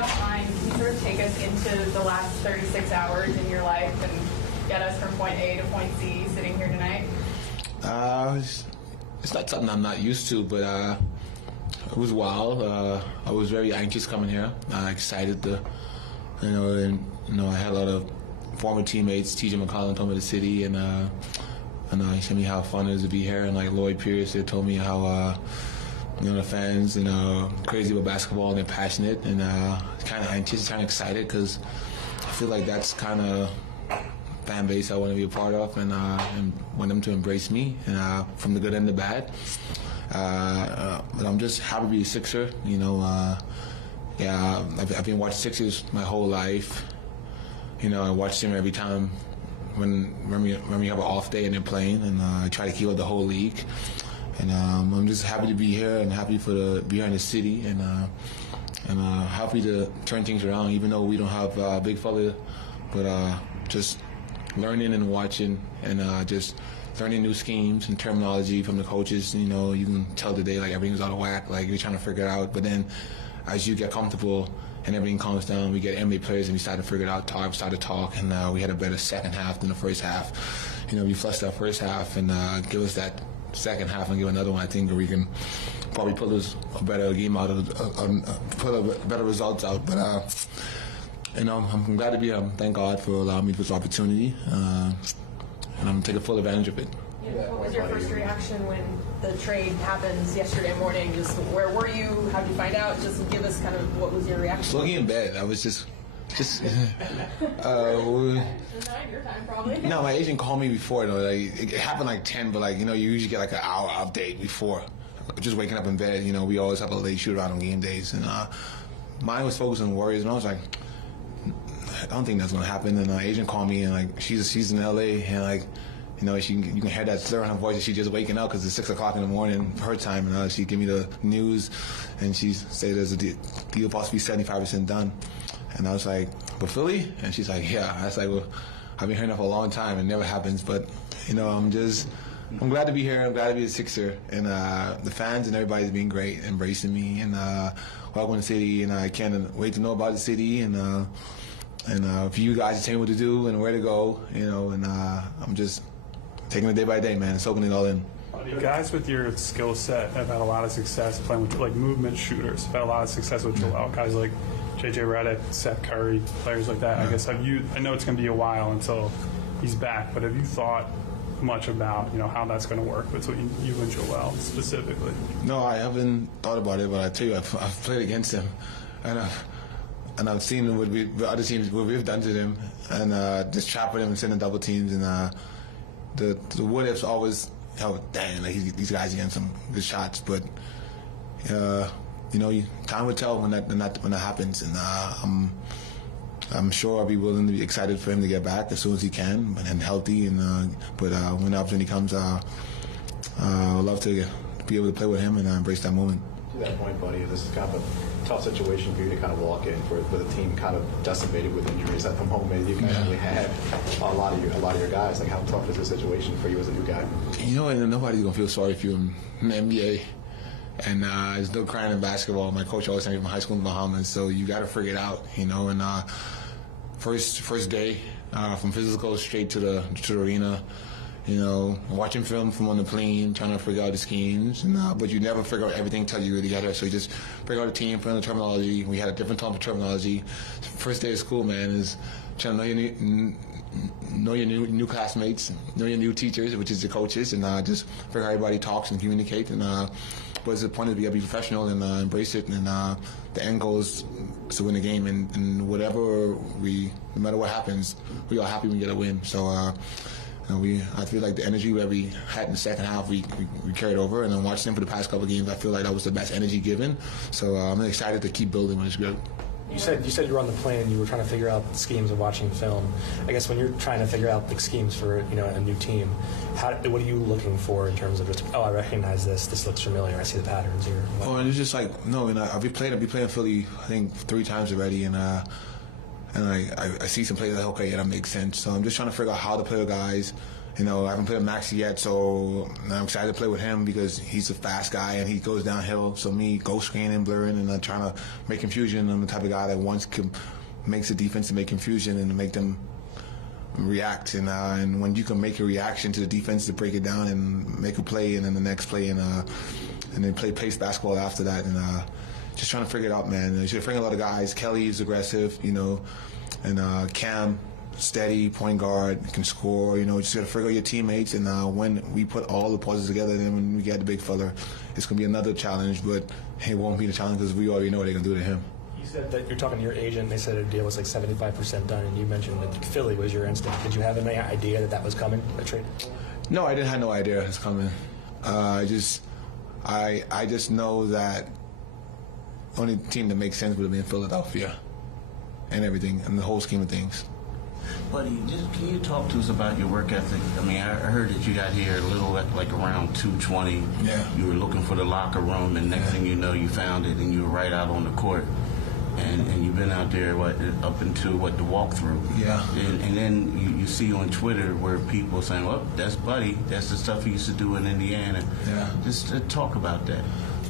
don't mind, can you sort of take us into the last 36 hours in your life and get us from point A to point C sitting here tonight? It's not something I'm not used to, but it was wild. I was very anxious coming here, excited to, I had a lot of former teammates. TJ McCollum told me the city, and he told me how fun it is to be here, and like Lloyd Pierce, they told me how the fans, crazy about basketball and they're passionate, and kind of anxious, kind of excited, because I feel like that's kind of fan base I want to be a part of, and want them to embrace me, and from the good and the bad. But I'm just happy to be a Sixer. I've been watching Sixers my whole life. I watch them every time when we have an off day and they're playing, and I try to keep up the whole league. And I'm just happy to be here and happy to be here in the city, and happy to turn things around, even though we don't have big fella, but just learning and watching, and just learning new schemes and terminology from the coaches. You can tell today like everything's out of whack, like you're trying to figure it out, but then as you get comfortable and everything calms down, we get NBA players and we started to figure it out, started to talk, and we had a better second half than the first half. We flushed our first half, and give us that second half and give another one. I think we can probably pull us a better game out pull better results out. But I'm glad to be here. Thank God for allowing me this opportunity, and I'm going to take a full advantage of it. What was your first reaction when the trade happens yesterday morning? Just where were you? How did you find out? Just give us kind of what was your reaction? Just looking in bed. I was just your time, probably. No, my agent called me before. It happened like 10, but you usually get like an hour update before. Just waking up in bed. We always have a late shoot around on game days, and mine was focused on Warriors, and I was like, I don't think that's gonna happen. And my agent called me, and she's in LA, and you can hear that slur on her voice that she's just waking up because it's 6 o'clock in the morning her time, and she gave me the news, and she said there's a deal possibly 75% done, and I was like, but Philly? And she's like, yeah. I was like, well, I've been hearing that for a long time. It never happens, but I'm glad to be here. I'm glad to be a Sixer, and the fans and everybody's been great, embracing me, and welcome to the city, and I can't wait to know about the city, and for you guys to tell me what to do and where to go, and I'm just taking it day by day, man, and soaking it all in. Guys with your skill set have had a lot of success playing with, like, movement shooters. Have had a lot of success with Joel. Guys like J.J. Redick, Seth Curry, players like that. I guess I know it's going to be a while until he's back, but have you thought much about how that's going to work between you and Joel specifically? No, I haven't thought about it, but I tell you, I've played against him, and I've seen what other teams what we've done to them, and just trapping them and sending double teams, and the what ifs always, dang, like these guys getting some good shots, but time will tell when that happens, and I'm sure I'll be willing to be excited for him to get back as soon as he can and healthy, but when the opportunity comes, I'd love to be able to play with him and embrace that moment. To that point, buddy, this is kind of a tough situation for you to kind of walk in with a team kind of decimated with injuries at the moment. You kind of really had a lot of your guys. Like, how tough is the situation for you as a new guy? And nobody's gonna feel sorry for you in the NBA. And there's no crying in basketball. My coach always sent me from high school in the Bahamas, so you got to figure it out, And first day from physical straight to the arena, watching film from on the plane, trying to figure out the schemes, but you never figure out everything until you really get there. So you just figure out the team, figure out the terminology. We had a different type of terminology. First day of school, man, is trying to know your new classmates, know your new teachers, which is the coaches, and just figure out how everybody talks and communicate. And what's the point is we gotta be professional and embrace it. And the end goal is to win the game. And no matter what happens, we are happy when we get a win. So I feel like the energy that we had in the second half, we carried over. And then watching them for the past couple of games, I feel like that was the best energy given. So I'm excited to keep building when it's good. You said you were on the plane. You were trying to figure out the schemes of watching film. I guess when you're trying to figure out the schemes for a new team, what are you looking for in terms of just, I recognize this. This looks familiar. I see the patterns here. And it's just like I'll be playing Philly I think 3 times already, and I see some plays like, okay, yeah, that makes sense. So I'm just trying to figure out how to play with guys, You know, I haven't played with Maxi yet, so I'm excited to play with him because he's a fast guy and he goes downhill. So me, ghost screening, blurring, and trying to make confusion. I'm the type of guy that makes the defense to make confusion and to make them react. And when you can make a reaction to the defense to break it down and make a play, and then the next play, and then play pace basketball after that, and just trying to figure it out, man. You're figuring a lot of guys. Kelly is aggressive, you know, and Cam. Steady point guard, can score. You know, just got to figure out your teammates. And when we put all the puzzles together, then when we get the big fella, it's gonna be another challenge. But it won't be the challenge because we already know what they're gonna do to him. You said that you're talking to your agent. They said a deal was like 75% done, and you mentioned that Philly was your instinct. Did you have any idea that was coming, a trade? No, I didn't have no idea it was coming. I just know that the only team that makes sense would have been Philadelphia, and everything, and the whole scheme of things. Buddy, can you talk to us about your work ethic? I mean, I heard that you got here a little like around 2:20. Yeah. You were looking for the locker room, and next thing you know, you found it, and you were right out on the court. And you've been out there up until the walkthrough. Yeah. And then you see on Twitter where people saying, "Well, that's Buddy. That's the stuff he used to do in Indiana." Yeah. Just talk about that.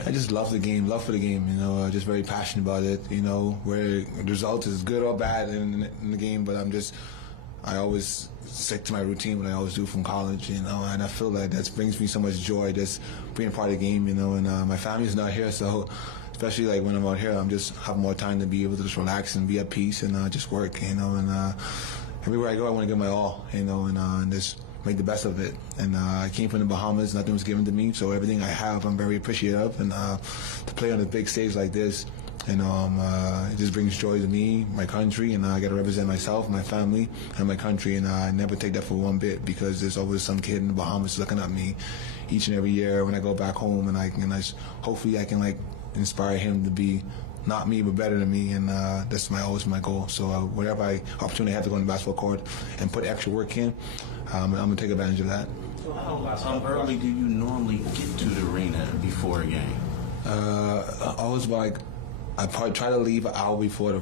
I just love the game, love for the game, you know, just very passionate about it, you know, where the result is good or bad in the game, but I always stick to my routine, what I always do from college, you know, and I feel like that brings me so much joy, just being a part of the game, you know, and my family's not here, so especially like when I'm out here, I'm just have more time to be able to just relax and be at peace and just work, you know, and everywhere I go, I want to give my all, you know, and just make the best of it. And I came from the Bahamas, nothing was given to me, so everything I have, I'm very appreciative. And to play on a big stage like this, you know, it just brings joy to me, my country, and I got to represent myself, my family, and my country. And I never take that for one bit because there's always some kid in the Bahamas looking at me each and every year when I go back home, and hopefully I can inspire him to be not me but better than me, and that's always my goal. So whatever opportunity I have to go on the basketball court and put extra work in, I'm gonna take advantage of that. So how early do you normally get to the arena before a game? Always I probably try to leave an hour before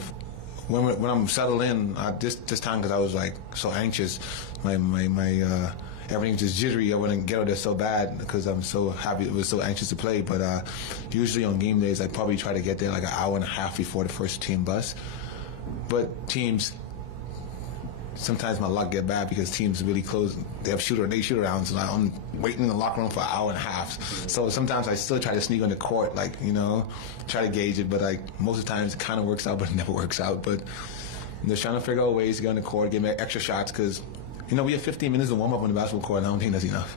when I'm settled in. This time because I was so anxious, my everything's just jittery. I wouldn't get out there so bad because I'm so happy. I was so anxious to play. But usually on game days, I probably try to get there like an hour and a half before the first team bus. But teams, sometimes my luck get bad because teams really close. They shoot around, so I'm waiting in the locker room for an hour and a half. So sometimes I still try to sneak on the court, try to gauge it. But most of the times it kind of works out, but it never works out. But I'm just trying to figure out ways to get on the court, get extra shots because. You know, we have 15 minutes to warm up on the basketball court, and I don't think that's enough.